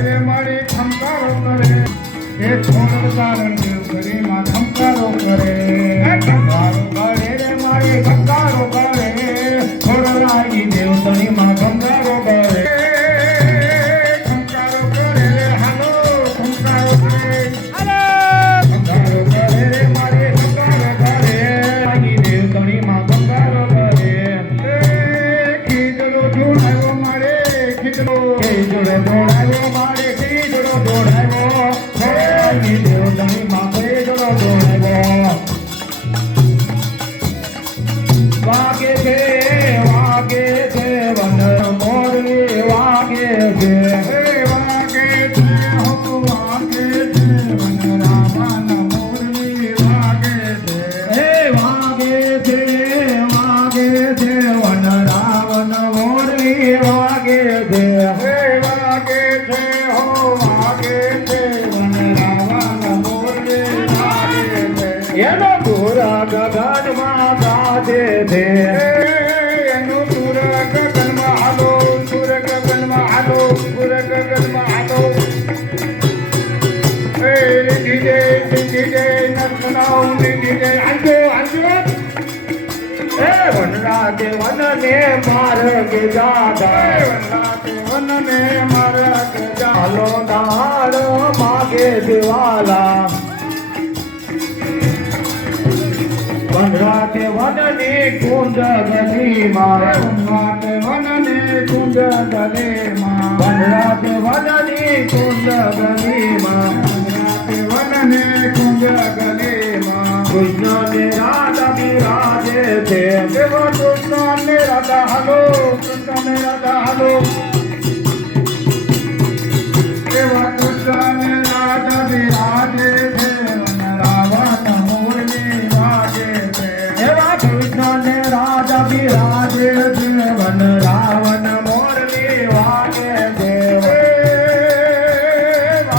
રે મારી ખમકારો કરે એ છોડ કારણ કરી માં ખમકારો કરે ખમકારો કરે રે મારી ખમકારો કરે છોડ લાગી દેવ તણી માં ખમકારો કરે ખમકારો કરે રે હાલો ખમકારો કરે ખમકારો કરે રે મારી ખમકારો કરે લાગી દેવ તણી માં ખમકારો કરે ખીજડો જોડાયો મારે ખીજડો જોડાયો મારે ખીજડો જોડાયો લાગી દેવ તણી માં ખીજડો જોડાયો વાગે છે વન મોરલી વાગે છે વાગે છે હો વાગે છે વન રામન મોરલી વાગે છે વાગે છે વન રાવણ મોરલી વાગે છે વાગે છે હો વાગે છે વન રાવણ મોરલી વાગે છે એનો પૂરા ગગનમાં ગાજે છે એનો પૂરા ગગનમાં હાલો સુર ગગનમાં હાલો સુર ગગનમાં હાલો ડીજે નસનાઉ ડીજે આજો વનરાતે વનને માર્ગ જાતા વનને માર્ગ ચાલો દાડ માગે દિવાલા વનરાતે વનની કુંજ ગલીમાં વનરાતે વનની કુંજ ગલીમાં વનરાતે વનની કુંજ ગલીમાં વનરાતે વનની કુંજ ગલીમાં કૃષ્ણ ને રાધા બિરાજે છે દેવ કૃષ્ણ ને રાધા હાલો કૃષ્ણ ને રાધા હાલો